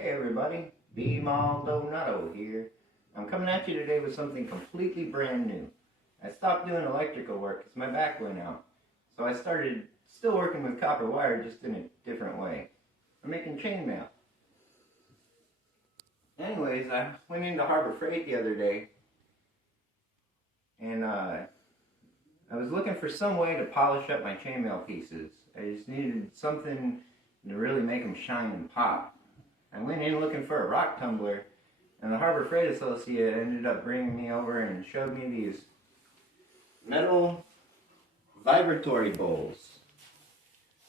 Hey everybody, B Maldonado here. I'm coming at you today with something completely brand new. I stopped doing electrical work because my back went out. So I started still working with copper wire, just in a different way. I'm making chainmail. Anyways, I went into Harbor Freight the other day and I was looking for some way to polish up my chainmail pieces. I just needed something to really make them shine and pop. I went in looking for a rock tumbler, and the Harbor Freight associate ended up bringing me over and showed me these metal vibratory bowls.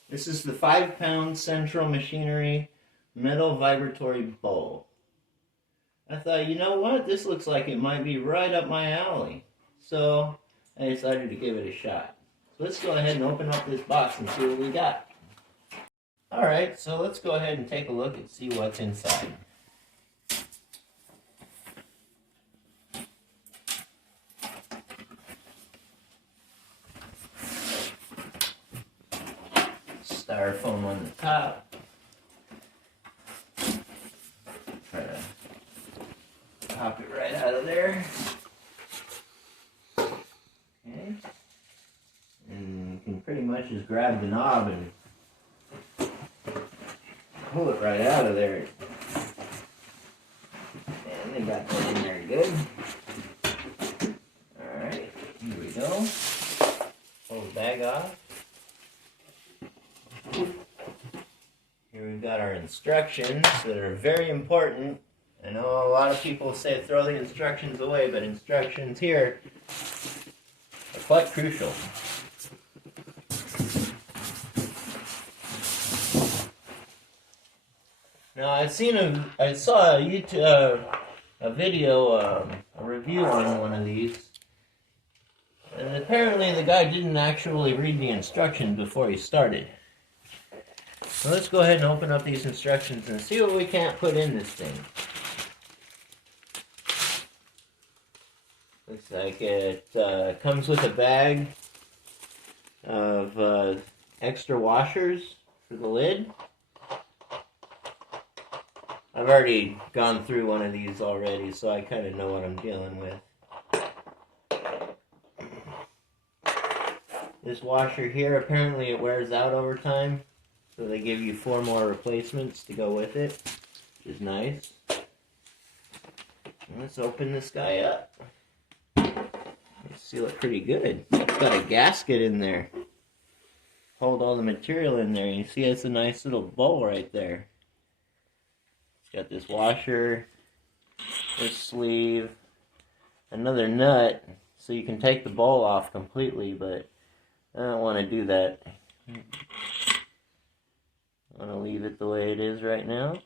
This is the 5-pound Central Machinery metal vibratory bowl. I thought, you know what? This looks like it might be right up my alley. So I decided to give it a shot. So let's go ahead and open up this box and see what we got. Alright, so let's go ahead and take a look and see what's inside. Styrofoam on the top. Try to pop it right out of there. Okay. And you can pretty much just grab the knob and pull it right out of there. And they got that in there good. Alright, here we go. Pull the bag off. Here we've got our instructions that are very important. I know a lot of people say throw the instructions away, but instructions here are quite crucial. Now I saw a YouTube video, a review on one of these, and apparently the guy didn't actually read the instructions before he started. So let's go ahead and open up these instructions and see what we can't put in this thing. Looks like it comes with a bag of extra washers for the lid. I've already gone through one of these already, so I kind of know what I'm dealing with. This washer here, apparently it wears out over time, so they give you 4 more replacements to go with it, which is nice. Let's open this guy up. Let's seal it pretty good. It's got a gasket in there. Hold all the material in there. You see it's a nice little bowl right there. Got this washer, this sleeve, another nut, so you can take the bowl off completely, but I don't want to do that. I want to leave it the way it is right now.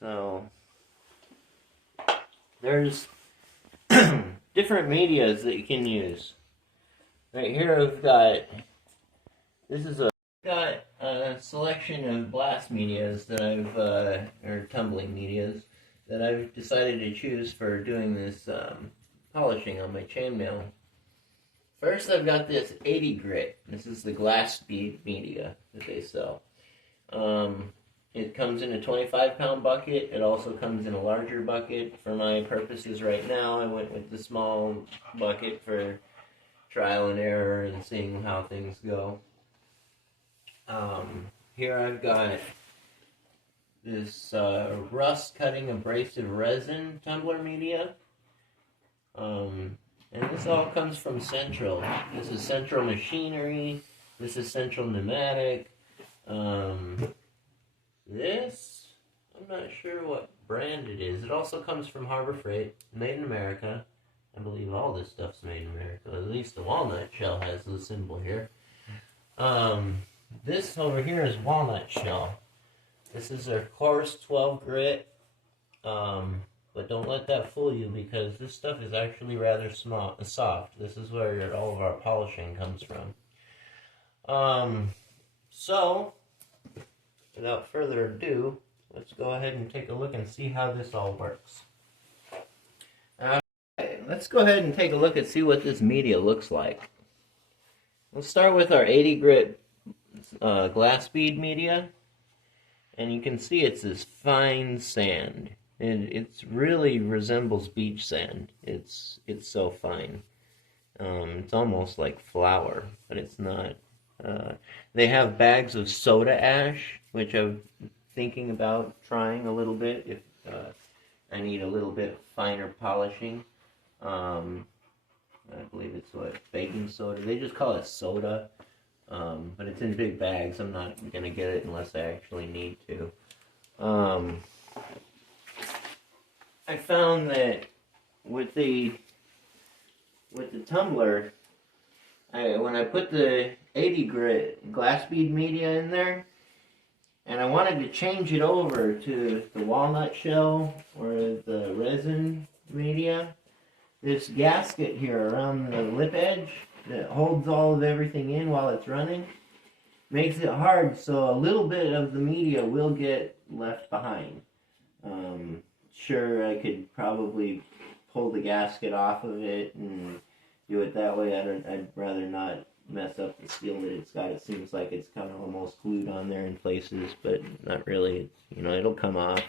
So, there's different medias that you can use. Right here I've got, got a selection of blast medias that or tumbling medias that I've decided to choose for doing this polishing on my chainmail. First I've got this 80 grit. This is the glass bead media that they sell. It comes in a 25-pound bucket. It also comes in a larger bucket. For my purposes right now, I went with the small bucket for trial and error and seeing how things go. Here I've got this rust cutting abrasive resin tumbler media. And this all comes from Central. This is Central Machinery. This is Central Pneumatic. This, I'm not sure what brand it is. It also comes from Harbor Freight, made in America. I believe all this stuff's made in America. At least the walnut shell has the symbol here. This over here is walnut shell. This is a coarse 12 grit, but don't let that fool you because this stuff is actually rather soft. This is where all of our polishing comes from. So, without further ado, let's go ahead and take a look and see how this all works. Okay, let's go ahead and take a look and see what this media looks like. Let's start with our 80 grit glass bead media. and you can see it's this fine sand. And it really resembles beach sand. It's so fine. It's almost like flour, but it's not. They have bags of soda ash, which I'm thinking about trying a little bit if I need a little bit finer polishing. I believe it's what, baking soda. They just call it soda, but it's in big bags. I'm not gonna get it unless I actually need to. I found that with the tumbler, when I put the 80 grit glass bead media in there, and I wanted to change it over to the walnut shell or the resin media, this gasket here around the lip edge that holds all of everything in while it's running makes it hard, so a little bit of the media will get left behind. Sure, I could probably pull the gasket off of it and do it that way. I'd rather not mess up the steel that it's got. It seems like it's kind of almost glued on there in places, but not really. You know, it'll come off.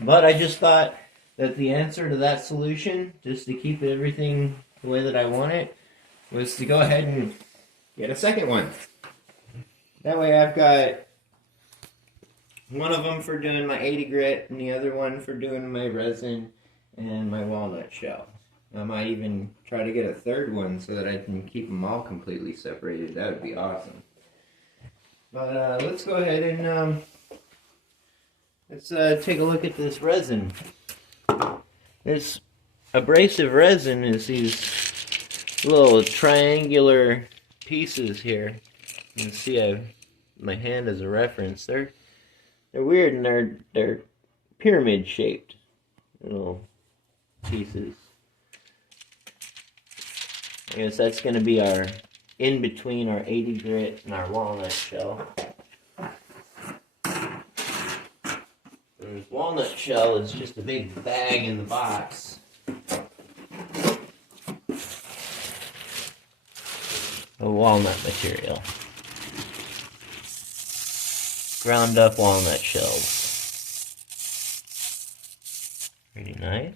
But I just thought that the answer to that solution, just to keep everything the way that I want it, was to go ahead and get a second one. That way I've got one of them for doing my 80 grit and the other one for doing my resin and my walnut shell. I might even try to get a third one so that I can keep them all completely separated. That would be awesome. But let's go ahead and let's take a look at this resin. This abrasive resin is these little triangular pieces here. You can see my hand as a reference. They're weird and they're pyramid shaped little pieces. I guess that's going to be our in between our 80 grit and our walnut shell. And this walnut shell is just a big bag in the box. The walnut material. Ground up walnut shells. Pretty nice.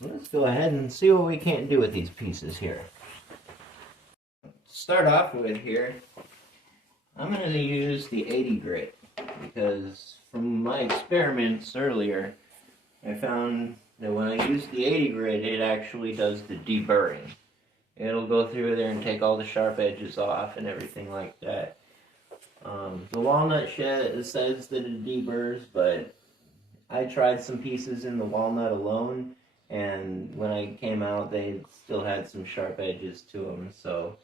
Let's go ahead and see what we can do with these pieces here. To start off with here, I'm going to use the 80 grit because from my experiments earlier, I found that when I use the 80 grit, it actually does the deburring. It'll go through there and take all the sharp edges off and everything like that. The walnut says that it deburs, but I tried some pieces in the walnut alone, and when I came out, they still had some sharp edges to them. So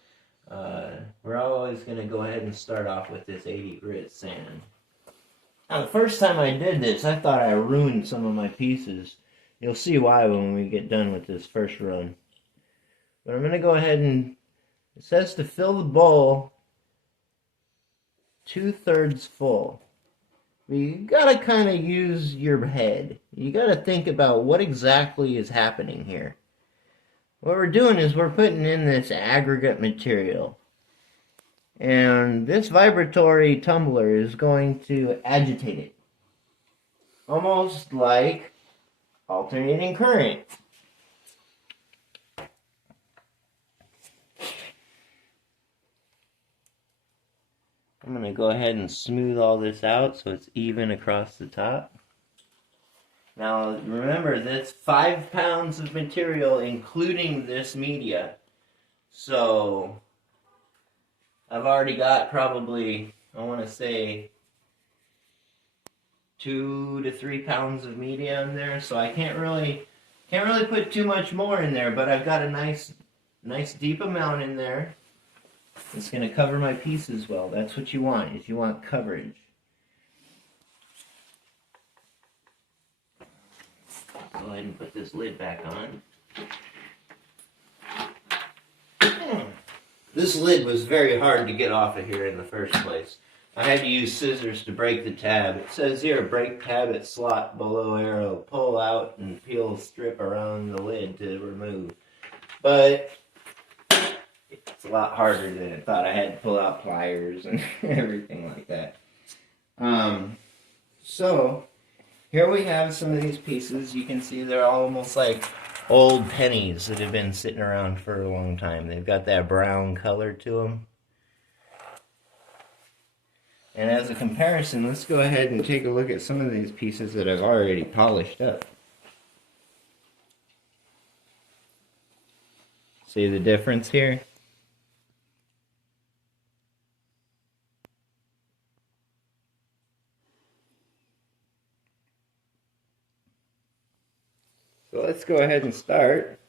we're always going to go ahead and start off with this 80 grit sand. Now, the first time I did this, I thought I ruined some of my pieces. You'll see why when we get done with this first run. But I'm going to go ahead and, it says to fill the bowl 2/3 full. But you got to kind of use your head. You got to think about what exactly is happening here. What we're doing is we're putting in this aggregate material. And this vibratory tumbler is going to agitate it. Almost like alternating current. I'm going to go ahead and smooth all this out so it's even across the top. Now remember, that's 5 pounds of material including this media. So I've already got probably, I want to say, 2 to 3 pounds of media in there. So I can't really put too much more in there, but I've got a nice deep amount in there. It's going to cover my pieces well. That's what you want, is you want coverage. Go ahead and put this lid back on. This lid was very hard to get off of here in the first place. I had to use scissors to break the tab. It says here, break tab at slot below arrow. Pull out and peel strip around the lid to remove. But it's a lot harder than I thought. I had to pull out pliers and everything like that. So here we have some of these pieces. You can see they're almost like old pennies that have been sitting around for a long time. They've got that brown color to them. And as a comparison, let's go ahead and take a look at some of these pieces that I've already polished up. See the difference here? So let's go ahead and start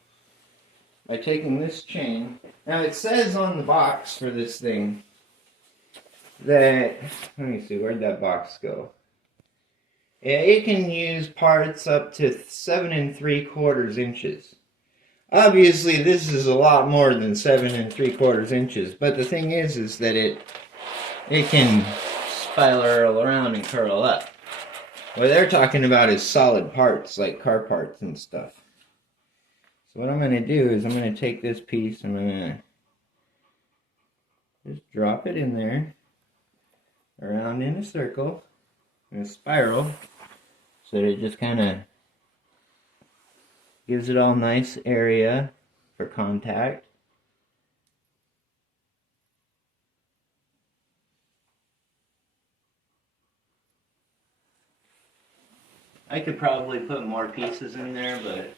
by taking this chain. Now it says on the box for this thing that, let me see, where'd that box go? Yeah, it can use parts up to 7 3/4 inches. Obviously this is a lot more than 7 3/4 inches, but the thing is that it can spiral around and curl up. What they're talking about is solid parts, like car parts and stuff. So what I'm going to do is I'm going to take this piece, I'm going to just drop it in there, around in a circle, in a spiral, so that it just kind of gives it all nice area for contact. I could probably put more pieces in there, but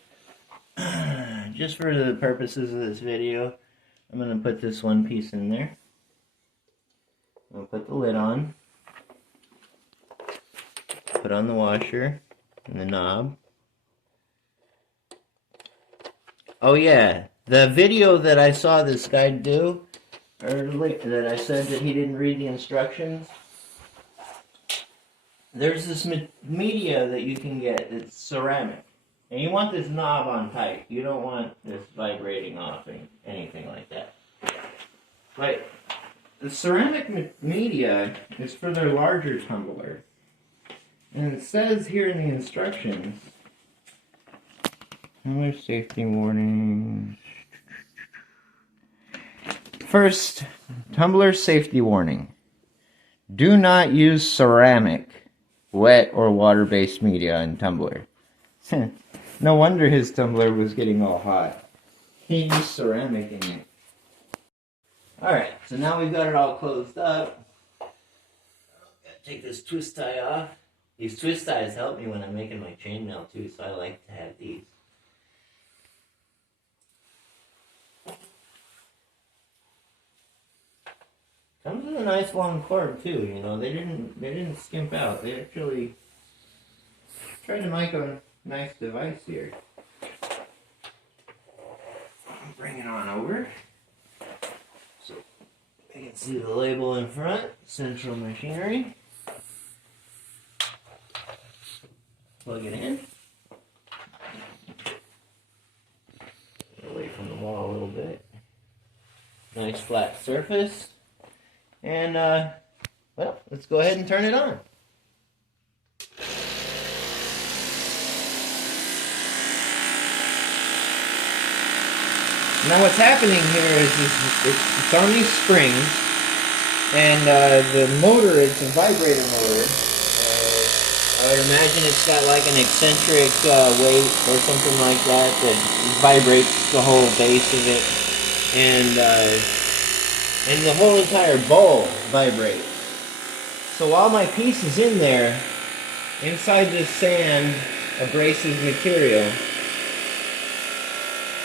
just for the purposes of this video, I'm going to put this one piece in there. I'll put the lid on, put on the washer and the knob. Oh yeah, the video that I saw this guy do, earlier, that I said that he didn't read the instructions, there's this media that you can get that's ceramic. And you want this knob on tight. You don't want this vibrating off or anything like that. But the ceramic media is for their larger tumbler. And it says here in the instructions, tumbler safety warning. First, tumbler safety warning. Do not use ceramic, wet or water-based media in tumbler. No wonder his tumbler was getting all hot. He used ceramic in it. Alright, so now we've got it all closed up. Gotta take this twist tie off. These twist ties help me when I'm making my chainmail too, so I like to have these. Comes with a nice long cord too, you know. They didn't skimp out. They actually tried to make a nice device here. Bring it on over. So you can see the label in front, Central Machinery. Plug it in. Get away from the wall a little bit. Nice flat surface. And, well, let's go ahead and turn it on. Now what's happening here is it's on these springs, and the motor, it's a vibrator motor. I would imagine it's got like an eccentric weight or something like that vibrates the whole base of it, and the whole entire bowl vibrates. So while my piece is in there, inside this sand abrasive material,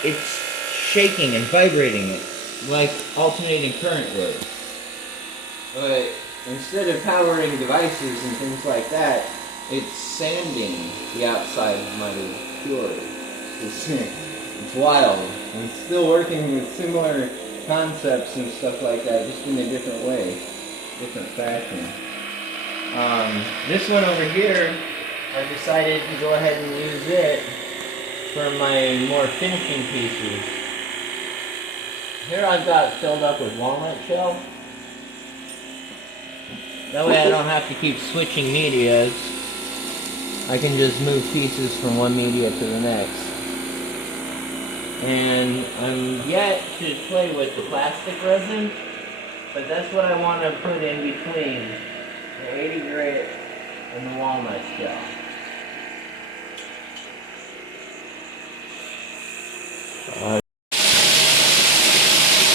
it's shaking and vibrating it like alternating current would. But instead of powering devices and things like that, it's sanding the outside of my pure. It's wild. I'm still working with similar concepts and stuff like that, just in a different way, different fashion. This one over here, I decided to go ahead and use it for my more finishing pieces. Here I've got filled up with walnut shell. That way I don't have to keep switching medias. I can just move pieces from one media to the next. And I'm yet to play with the plastic resin, but that's what I want to put in between the 80 grit and the walnut shell.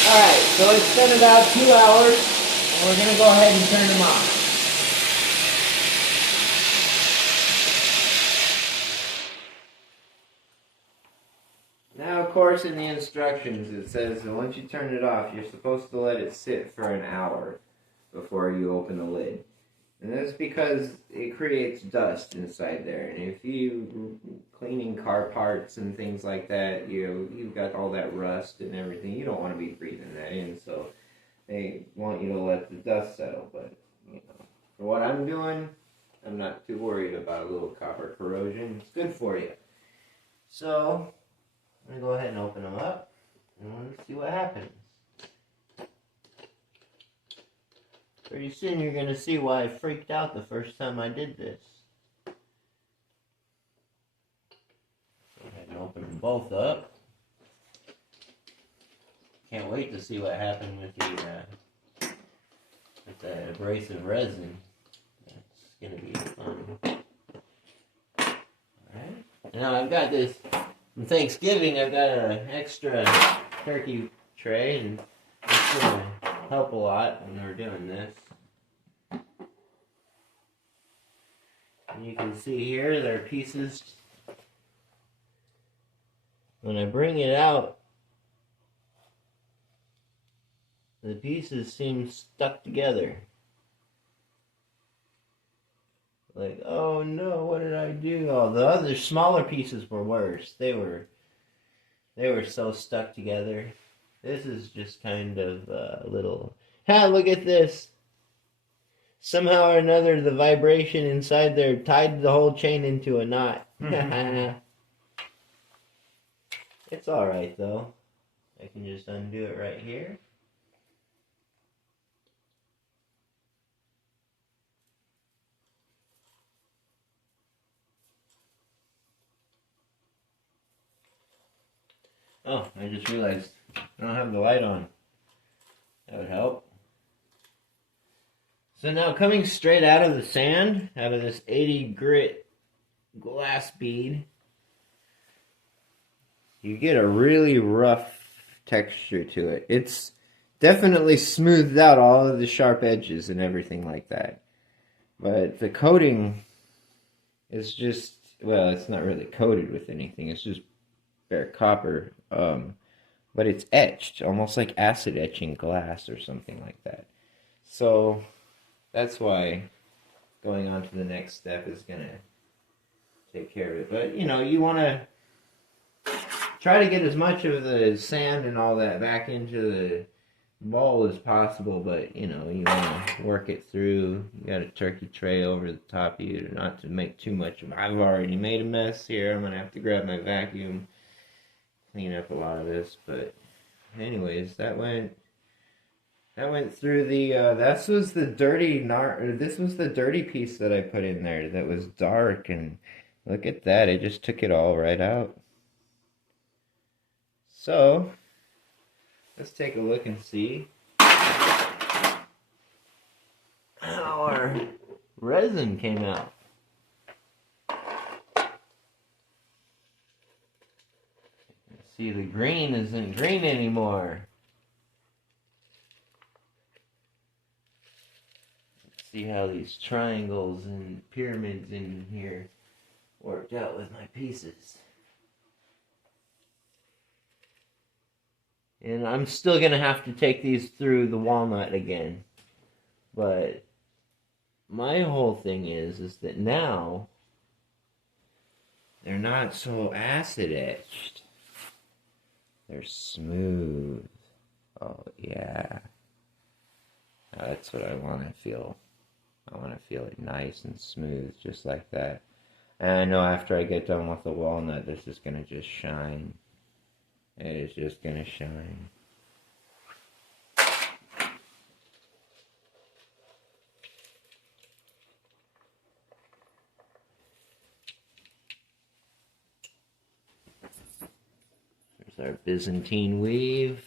Alright, so it's been about 2 hours, and we're going to go ahead and turn them on. Now, of course, in the instructions it says that once you turn it off, you're supposed to let it sit for an hour before you open the lid. And that's because it creates dust inside there. And if you cleaning car parts and things like that, you've got all that rust and everything. You don't want to be breathing that in, so they want you to let the dust settle. But for what I'm doing, I'm not too worried about a little copper corrosion. It's good for you. So I'm gonna go ahead and open them up and let's see what happens. Pretty soon you're going to see why I freaked out the first time I did this. Go ahead and open them both up. Can't wait to see what happened with the abrasive resin. It's going to be fun. Alright. Now I've got this, from Thanksgiving, I've got an extra turkey tray, and it's going to help a lot when we're doing this. And you can see here there are pieces. When I bring it out, the pieces seem stuck together. Like, oh no, what did I do? Oh, the other smaller pieces were worse. They were so stuck together. This is just kind of a little... Ha, look at this! Somehow or another, the vibration inside there tied the whole chain into a knot. It's alright, though. I can just undo it right here. Oh, I just realized I don't have the light on. That would help. So now, coming straight out of the sand, out of this 80 grit glass bead, you get a really rough texture to it. It's definitely smoothed out all of the sharp edges and everything like that. But the coating is just, well, it's not really coated with anything. It's just bare copper. But it's etched, almost like acid etching glass or something like that. So that's why going on to the next step is going to take care of it. But, you want to try to get as much of the sand and all that back into the bowl as possible, but, you want to work it through. You got a turkey tray over the top of you, not to make too much of. I've already made a mess here. I'm going to have to grab my vacuum, clean up a lot of this, but anyways, that went through the, this was the dirty piece that I put in there that was dark, and look at that, it just took it all right out. So, let's take a look and see how our resin came out. See, the green isn't green anymore. Let's see how these triangles and pyramids in here worked out with my pieces. And I'm still going to have to take these through the walnut again. But my whole thing is that now they're not so acid etched. They're smooth. Oh, yeah. That's what I want to feel. I want to feel it nice and smooth, just like that. And I know after I get done with the walnut, this is going to just shine. It is just going to shine. There's our Byzantine weave.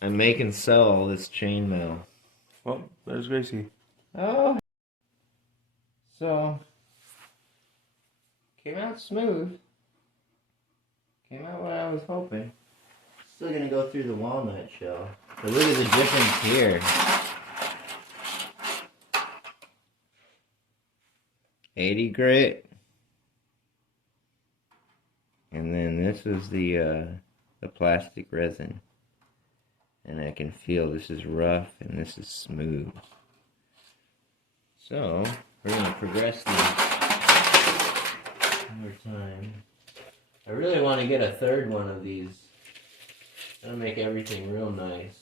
I make and sell all this chainmail. Oh, there's Gracie. Oh, so came out smooth. Came out what I was hoping. Still gonna go through the walnut shell. But look at the difference here. 80 grit. And then this is the plastic resin. And I can feel this is rough and this is smooth. So, we're going to progress these over time. I really want to get a third one of these. That'll make everything real nice.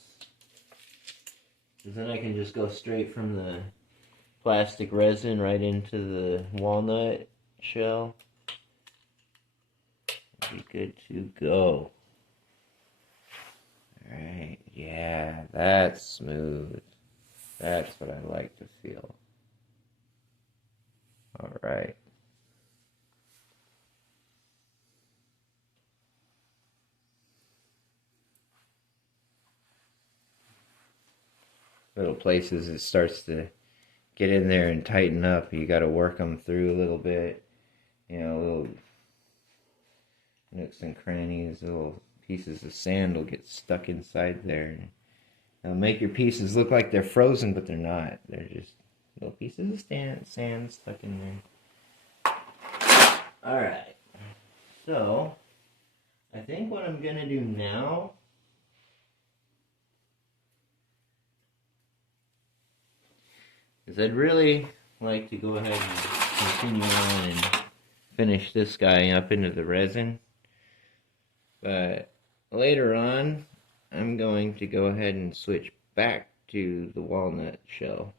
Because then I can just go straight from the plastic resin right into the walnut shell. Be good to go. Alright, yeah, that's smooth. That's what I like to feel. Alright. Little places it starts to get in there and tighten up. You got to work them through a little bit. You know, little nooks and crannies, little pieces of sand will get stuck inside there. It'll make your pieces look like they're frozen, but they're not. They're just little pieces of sand stuck in there. Alright. So, I think what I'm going to do now is I'd really like to go ahead and continue on and finish this guy up into the resin. But later on, I'm going to go ahead and switch back to the walnut shell.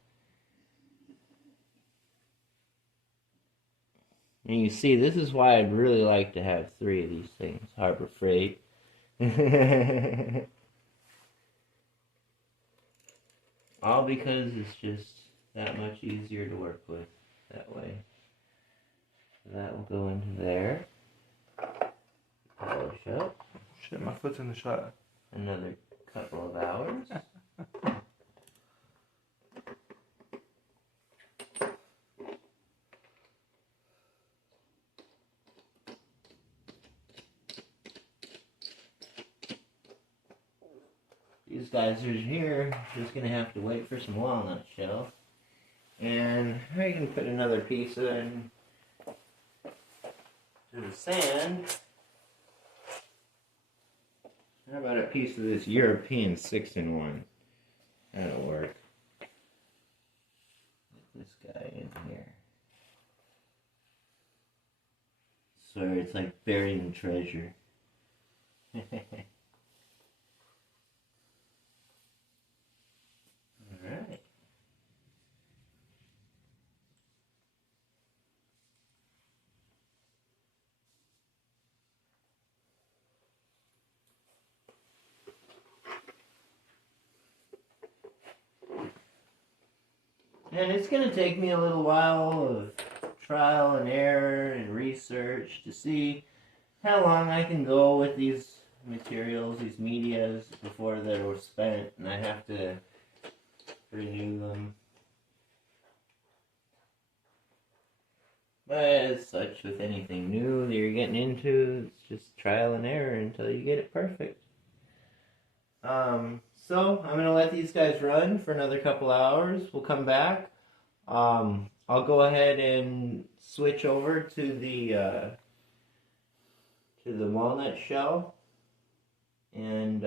And you see, this is why I'd really like to have 3 of these things. Harbor Freight. All because it's just that much easier to work with that way. So that will go into there. Polish up. Shit, my foot's in the shot. Another couple of hours. These guys are here, just gonna have to wait for some walnut shell. And I can put another piece in to the sand. How about a piece of this European 6-in-1? That'll work. Put this guy in here. Sorry, it's like burying treasure. Alright. And it's going to take me a little while of trial and error and research to see how long I can go with these materials, these medias, before they're spent, and I have to renew them. But as such, with anything new that you're getting into, it's just trial and error until you get it perfect. So I'm going to let these guys run for another couple hours. We'll come back. I'll go ahead and switch over to the walnut shell, and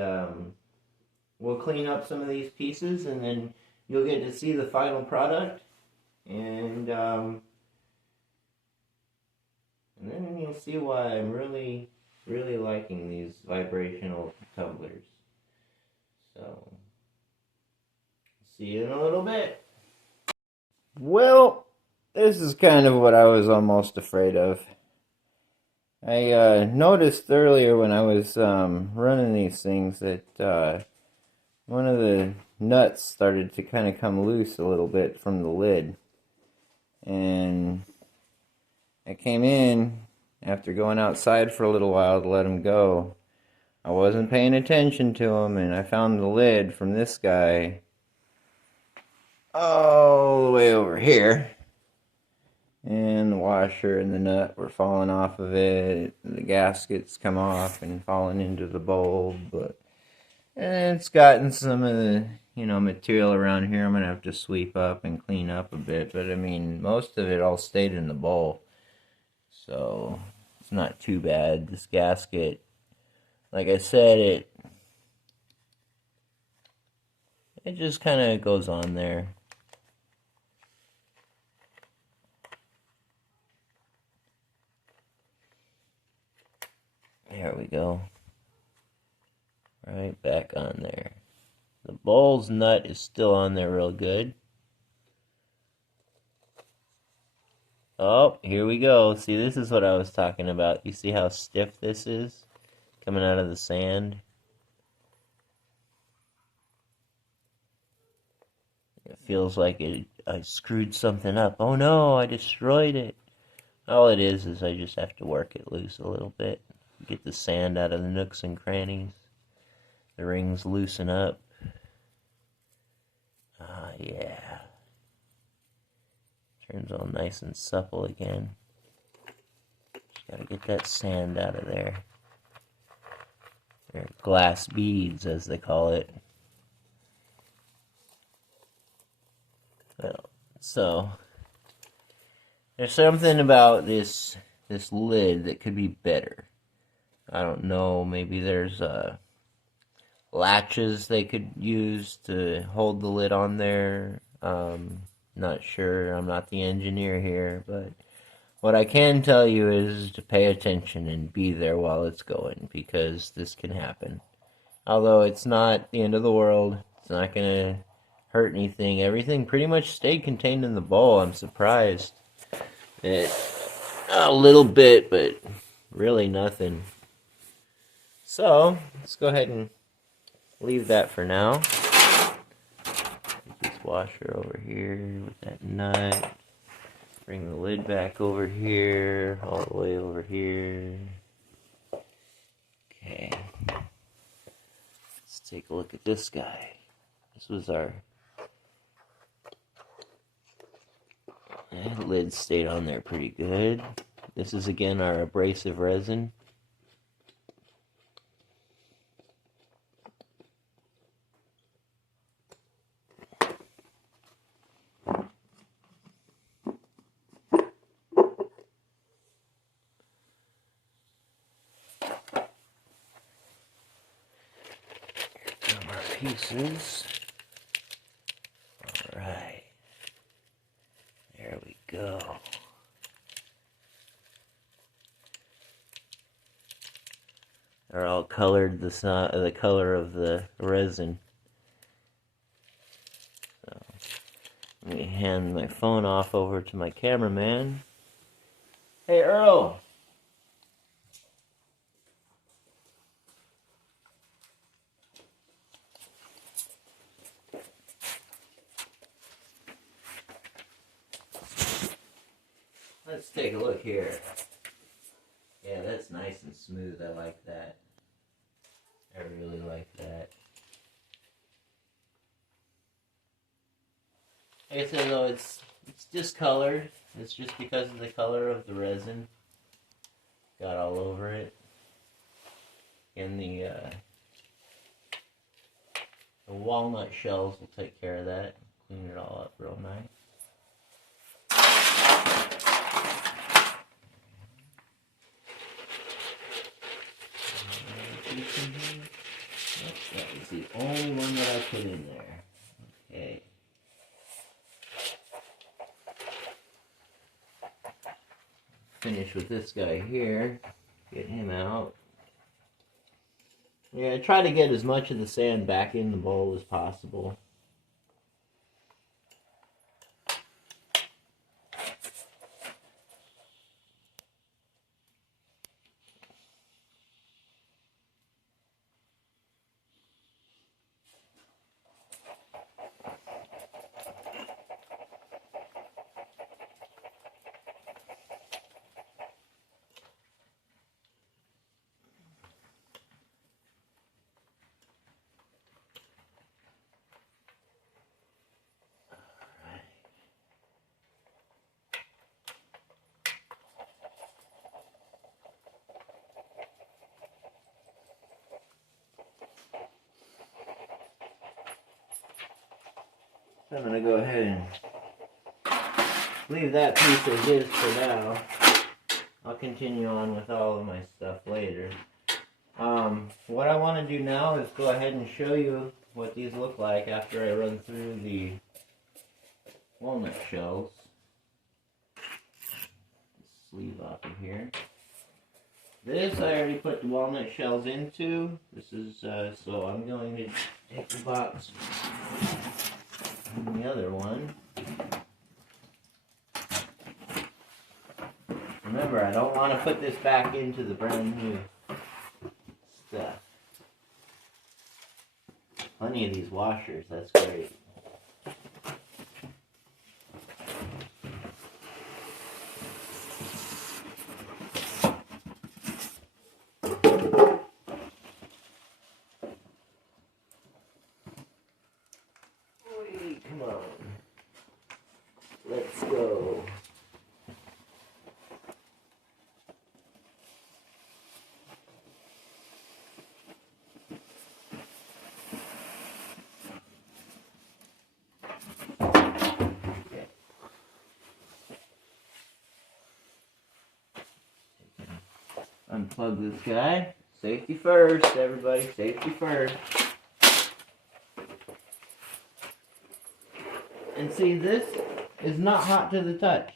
we'll clean up some of these pieces, and then you'll get to see the final product, and then you'll see why I'm really, really liking these vibrational tumblers. So, see you in a little bit. Well, this is kind of what I was almost afraid of. I noticed earlier when I was running these things that one of the nuts started to kind of come loose a little bit from the lid. And I came in after going outside for a little while to let them go. I wasn't paying attention to them, and I found the lid from this guy all the way over here. And the washer and the nut were falling off of it. The gaskets come off and falling into the bulb, but it's gotten some of the, material around here I'm going to have to sweep up and clean up a bit. But, I mean, most of it all stayed in the bowl. So, it's not too bad. This gasket, like I said, it just kind of goes on there. There we go. Right back on there. The bowl's nut is still on there real good. Oh, here we go. See, this is what I was talking about. You see how stiff this is? Coming out of the sand. It feels like I screwed something up. Oh no, I destroyed it. All it is I just have to work it loose a little bit. Get the sand out of the nooks and crannies. The rings loosen up. Ah, yeah. Turns all nice and supple again. Just gotta get that sand out of there. They're glass beads, as they call it. Well, so there's something about this lid that could be better. I don't know, maybe there's latches they could use to hold the lid on there. Not sure, I'm not the engineer here, but what I can tell you is to pay attention and be there while it's going, because this can happen. Although it's not the end of the world, it's not going to hurt anything. Everything pretty much stayed contained in the bowl. I'm surprised. A little bit, but really nothing. So, let's go ahead and leave that for now. Get this washer over here with that nut. Bring the lid back over here, all the way over here. Okay. Let's take a look at this guy. This was our... That lid stayed on there pretty good. This is again our abrasive resin. Pieces. All right. There we go. They're all colored the color of the resin. So, let me hand my phone off over to my cameraman. Hey, Earl. Let's take a look here. Yeah, that's nice and smooth. I like that. I really like that. Like I said, though, it's discolored. It's just because of the color of the resin. Got all over it. And the walnut shells will take care of that. Clean it all up real nice. That was the only one that I put in there. Okay. Finish with this guy here. Get him out. Yeah, try to get as much of the sand back in the bowl as possible. I'm going to go ahead and leave that piece as is for now. I'll continue on with all of my stuff later. What I want to do now is go ahead and show you what these look like after I run through the walnut shells. Sleeve off of here. This I already put the walnut shells into. This is, so I'm going to take the box and the other one. Remember, I don't want to put this back into the brand new stuff. Plenty of these washers, that's great. Come on. Let's go. Unplug this guy. Safety first, everybody. Safety first. And see, this is not hot to the touch.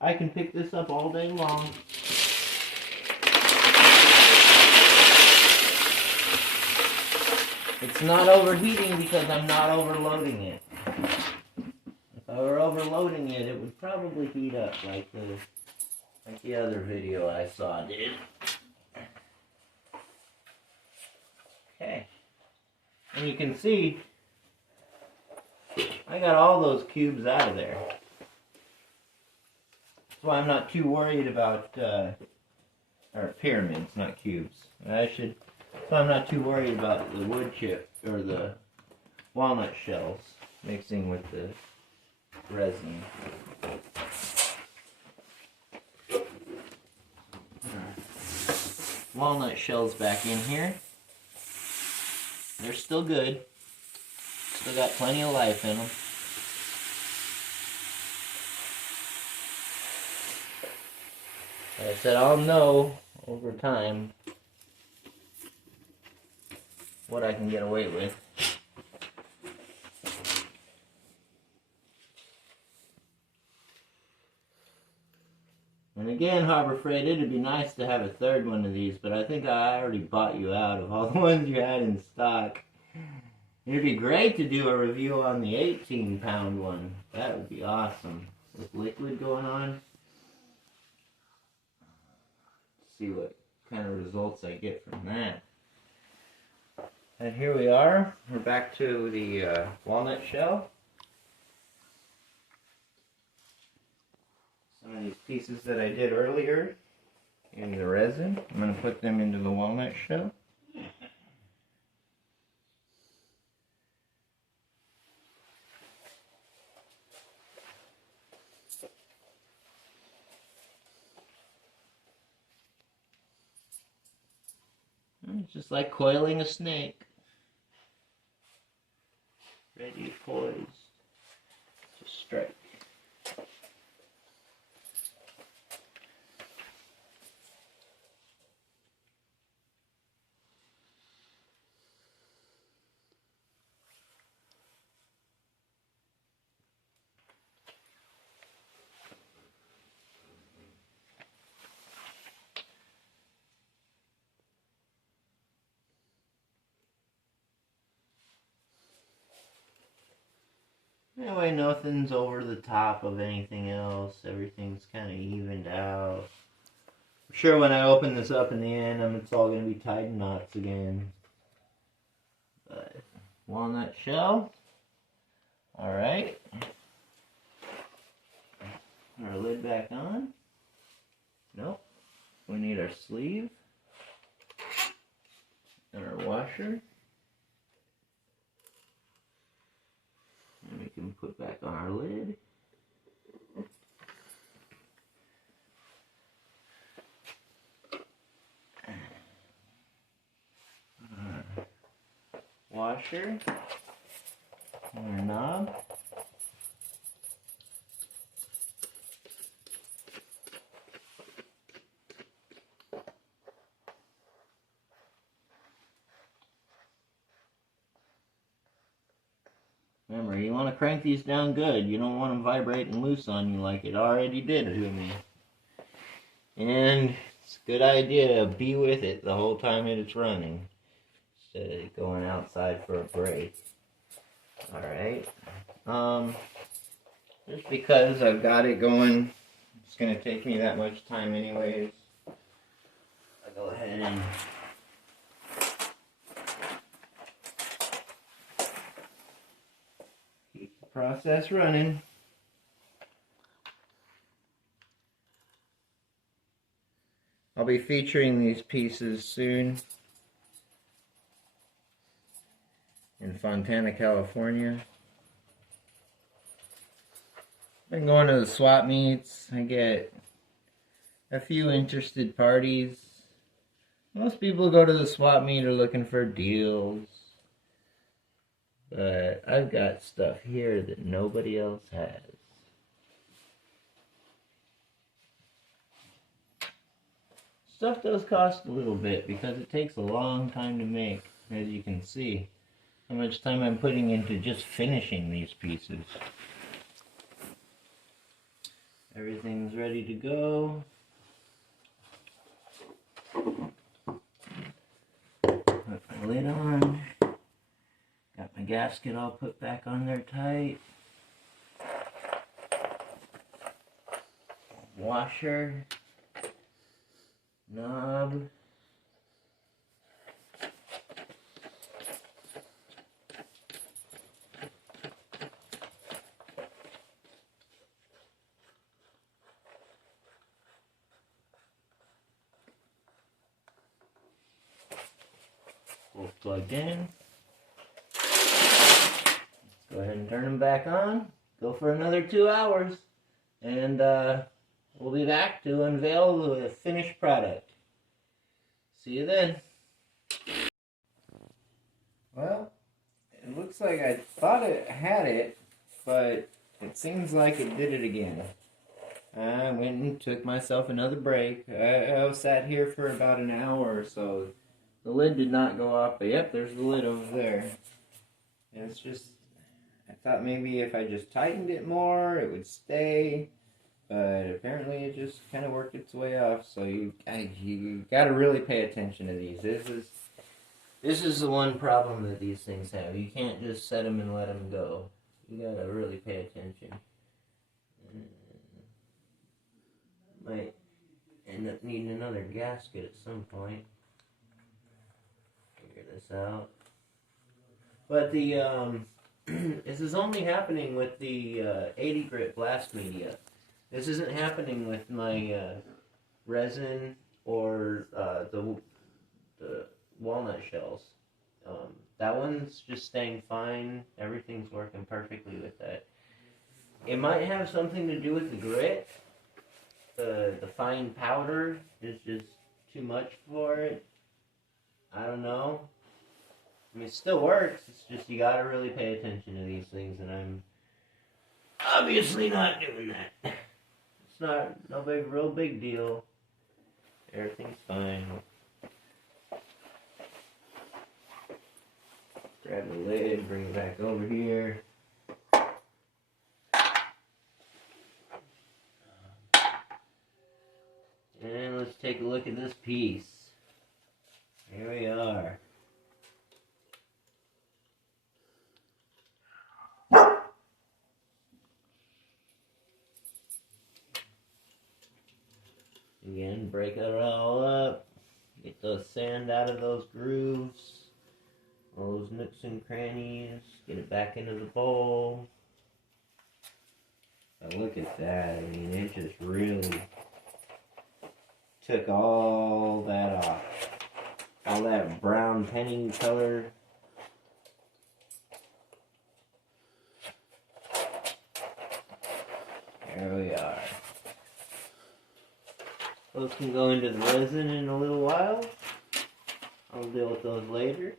I can pick this up all day long. It's not overheating because I'm not overloading it. If I were overloading it, it would probably heat up like the other video I saw did. Okay. And you can see I got all those cubes out of there. That's why I'm not too worried about, or pyramids, not cubes. So I'm not too worried about the wood chip, or the walnut shells mixing with the resin. Walnut shells back in here. They're still good. Still got plenty of life in them. Like I said, I'll know over time what I can get away with. And again, Harbor Freight, it'd be nice to have a third one of these, but I think I already bought you out of all the ones you had in stock. It'd be great to do a review on the 18-pound one. That would be awesome. With liquid going on. See what kind of results I get from that. And here we are. We're back to the walnut shell. Some of these pieces that I did earlier in the resin, I'm going to put them into the walnut shell. It's just like coiling a snake. Ready, poised to strike. Anyway, nothing's over the top of anything else. Everything's kind of evened out. I'm sure when I open this up in the end, it's all going to be tied in knots again. But walnut shell. Alright. Our lid back on. Nope. We need our sleeve. And our washer. And we can put back on our lid. Our washer. And our knob. Remember, you want to crank these down good. You don't want them vibrating loose on you like it already did to me. And it's a good idea to be with it the whole time that it's running, instead of going outside for a break. Alright. Just because I've got it going, it's going to take me that much time anyways. I'll go ahead and keep the process running. I'll be featuring these pieces soon in Fontana, California. Been going to the swap meets. I get a few interested parties. Most people who go to the swap meet are looking for deals. But I've got stuff here that nobody else has. Stuff does cost a little bit because it takes a long time to make, as you can see. How much time I'm putting into just finishing these pieces. Everything's ready to go. Put my lid on. Got my gasket all put back on there tight. Washer. Knob. Both plugged in. Let's go ahead and turn them back on. Go for another 2 hours. And we'll be back to unveil the finished product. See you then. Well, it looks like I thought it had it, but it seems like it did it again. I went and took myself another break. I sat here for about an hour or so. The lid did not go off, but yep, there's the lid over there. And it's just, I thought maybe if I just tightened it more, it would stay. But apparently it just kind of worked its way off. So you got to really pay attention to these. This is the one problem that these things have. You can't just set them and let them go. You got to really pay attention. Might end up needing another gasket at some point. Figure this out. But the this is only happening with the 80 grit blast media. This isn't happening with my resin or the walnut shells. That one's just staying fine. Everything's working perfectly with that. It might have something to do with the grit. The fine powder is just too much for it. I don't know. I mean, it still works. It's just you gotta really pay attention to these things, and I'm obviously not doing that. It's not real big deal. Everything's fine. Grab the lid, bring it back over here. And let's take a look at this piece. Here we are. Again, break it all up. Get the sand out of those grooves. All those nooks and crannies. Get it back into the bowl. But look at that. I mean, it just really took all that off. All that brown penny color. There we are. Those can go into the resin in a little while. I'll deal with those later.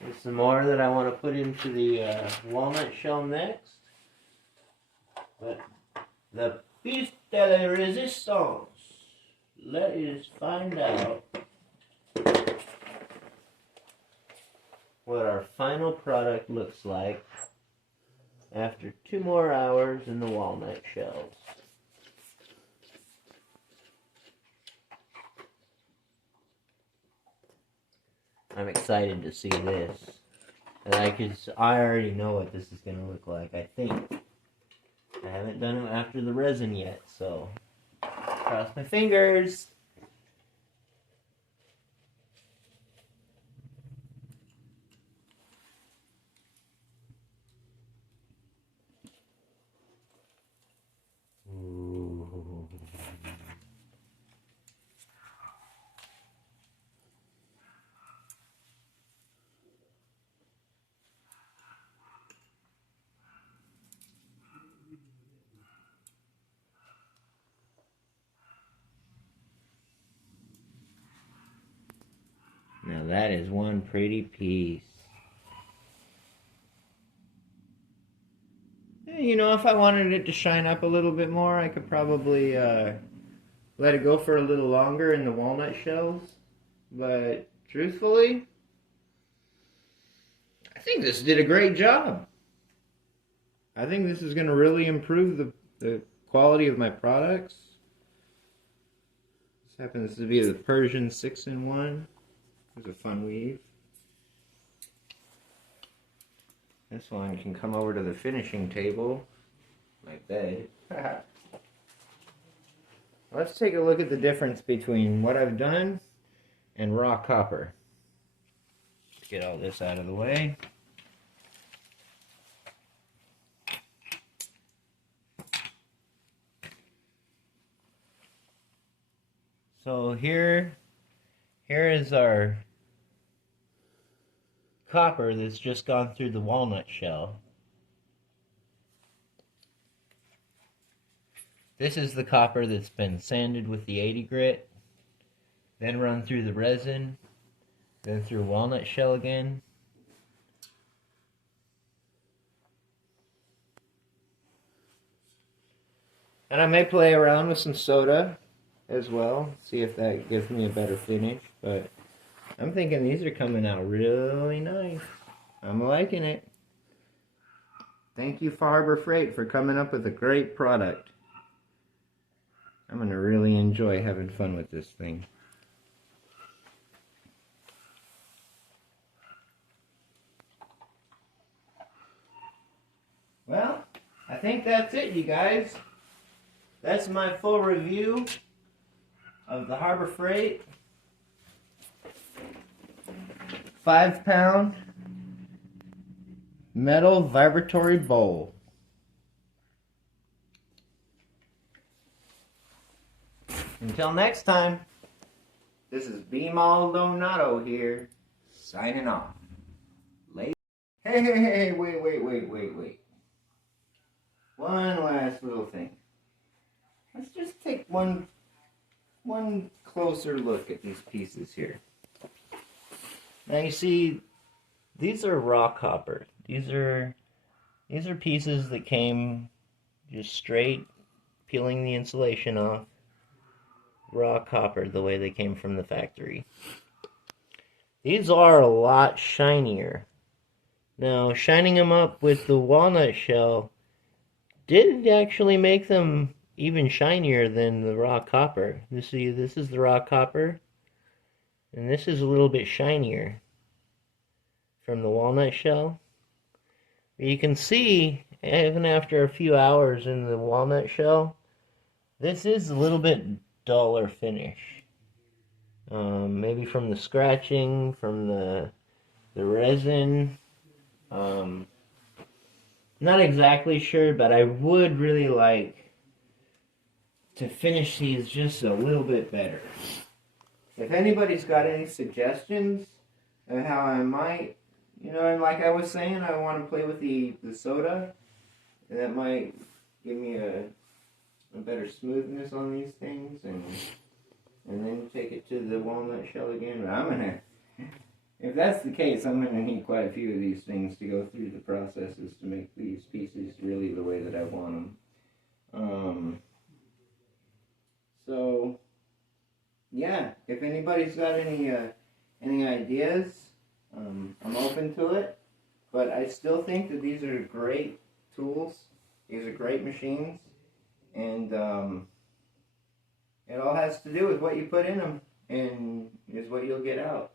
There's some more that I want to put into the walnut shell next. But the piece de la resistance. Let us find out. what our final product looks like after 2 more hours in the walnut shells. I'm excited to see this. And I already know what this is going to look like, I think. I haven't done it after the resin yet, so cross my fingers. Ooh. Now that is one pretty piece. You know, if I wanted it to shine up a little bit more, I could probably let it go for a little longer in the walnut shells. But truthfully, I think this did a great job. I think this is going to really improve the quality of my products. This happens to be the Persian 6-in-1. It's a fun weave. This one can come over to the finishing table, my bed. Let's take a look at the difference between what I've done and raw copper. Let's get all this out of the way. So here is our copper that's just gone through the walnut shell. This is the copper that's been sanded with the 80 grit, then run through the resin, then through walnut shell again. And I may play around with some soda as well, see if that gives me a better finish, but I'm thinking these are coming out really nice. I'm liking it. Thank you, Harbor Freight, for coming up with a great product. I'm going to really enjoy having fun with this thing. Well, I think that's it, you guys. That's my full review of the Harbor Freight 5-pound metal vibratory bowl. Until next time, this is B Maldonado here, signing off. Later. Hey, wait. One last little thing. Let's just take one closer look at these pieces here. Now you see, these are raw copper. These are pieces that came just straight, peeling the insulation off. Raw copper, the way they came from the factory. These are a lot shinier. Now, shining them up with the walnut shell did actually make them even shinier than the raw copper. You see, this is the raw copper, and this is a little bit shinier from the walnut shell. But you can see, even after a few hours in the walnut shell, this is a little bit duller finish. Maybe from the scratching, from the resin. Not exactly sure, but I would really like to finish these just a little bit better. If anybody's got any suggestions of how I might, and like I was saying, I want to play with the soda, and that might give me a better smoothness on these things, and then take it to the walnut shell again. But if that's the case, I'm gonna need quite a few of these things to go through the processes to make these pieces really the way that I want them. So yeah, if anybody's got any ideas, I'm open open to it, but I still think that these are great tools. These are great machines, and it all has to do with what you put in them, and is what you'll get out.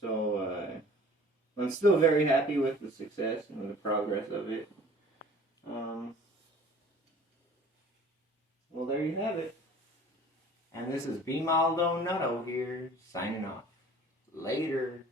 So I'm still very happy with the success and the progress of it. Well, there you have it. And this is B. Maldo Nutto here, signing off. Later.